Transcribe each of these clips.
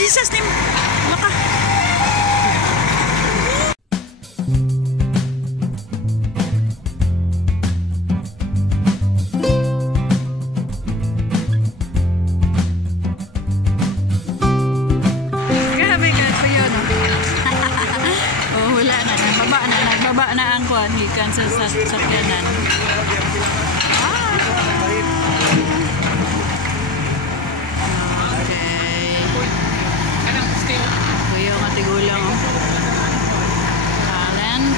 Jesus name. Maka. Grabe ka po yun. Oh, wala na. Nagbaba na ang kuhan. Gikan sa sakyanan. Tigulang talent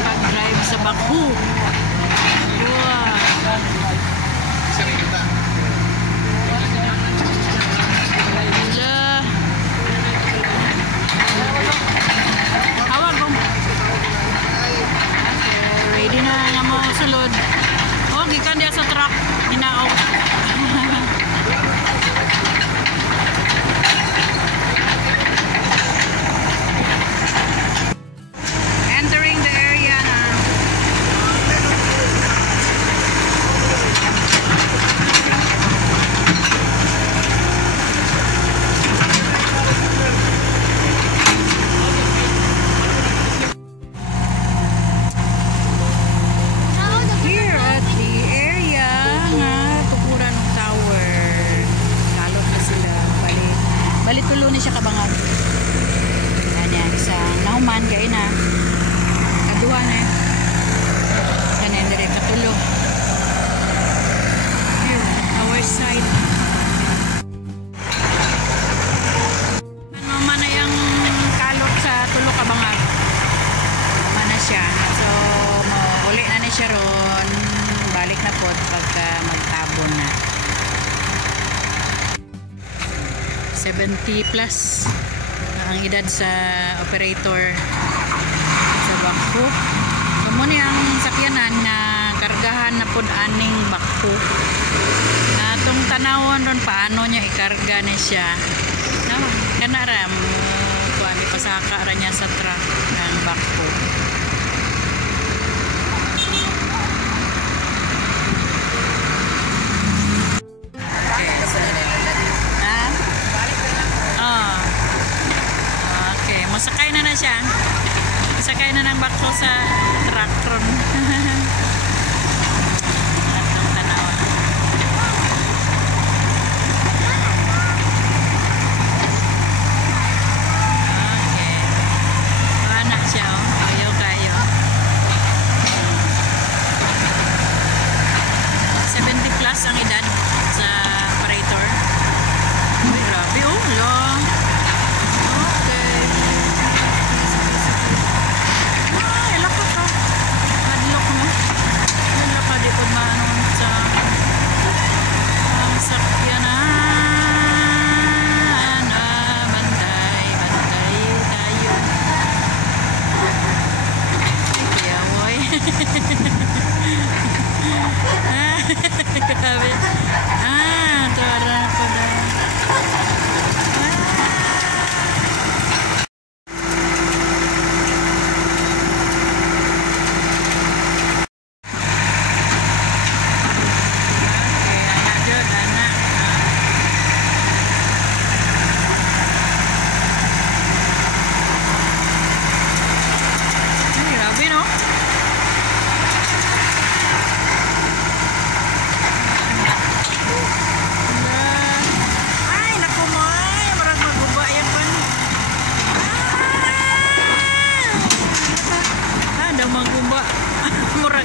pag-drive sa Baku. Wow. Hawag mo. Okay, ready na nga mo sulod. Oh, gikan dia sa truck. Hinaaw. Bali tulo ni siya kabangan. Ganyan sa nahuman kay na. Kaduha na. Ganyan dire katulo. Here, our side. Naman na yung kalot sa tulo kabangan. Naman na siya. So, uli na siya ron. Balik na po pagka magtabon na. 70 plus ang edad sa operator sa Baku. Kamuni ang sakyanan na kargahan na pod aning Baku. Atong tanawon ron paano niya ikarga ni siya. Kana ra mo kuan ipasaka ra niya sa truck ng Baku. Sakay na siya. Sakay na ng Baku sa truck. Atong tanaw. Okay. Anak siya. Ayaw kayo. 70 plus ang edad sa operator. Uy, grabe oh. Long. Grabe. Tuwara ko na.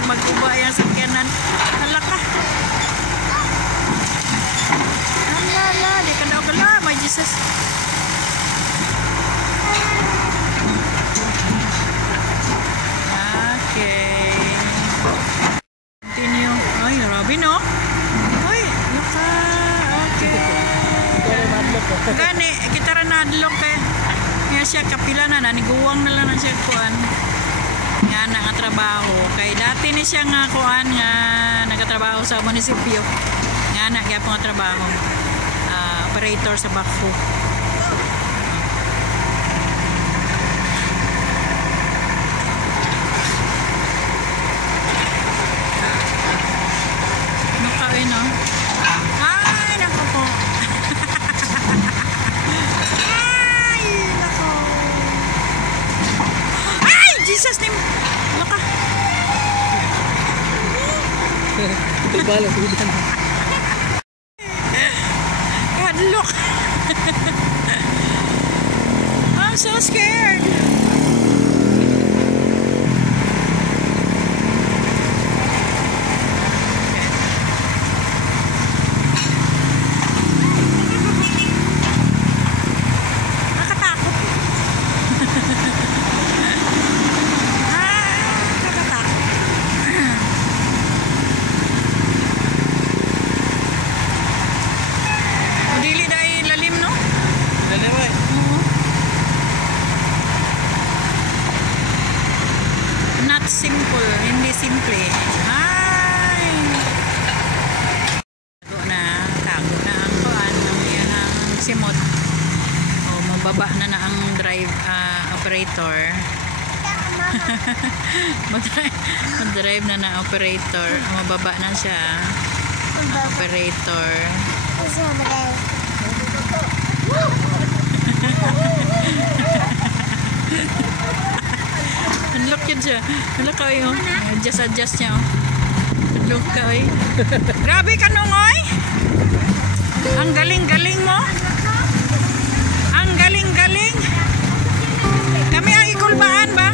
Mag-uba yung sakyanan. Halaka. Alala, di ka daw kala. My Jesus. Okay. Continue. Ay, Robin, no? Ay, laka. Okay. Gani, kita rin nadlok eh. Kaya siya kapila na. Naniguwang na lang na siya kuan. Nga nga trabaho kay dati ni siya nga kuan nga nagatrabaho sa munisipyo nga na gyapon nga trabaho operator sa Baku. Nakawin no. Ay nako po. Balo, udan. God, look. I'm so scared. Nakatakot. Nakatakot. Dili dahil lalim, no? Dalawa. Not simple, hindi simple. Ay! Tago na ang kuan, ang yan ang simot. O, mababa na ang drive operator. Mag-drive na operator. Mababa na siya. Operator. Look yun siya. Look ka yun. Adjust niya. Look ka eh. Grabe ka nung oy. Ang galing-galing mo. Ang galing-galing. Kami ang ikulbaan ba?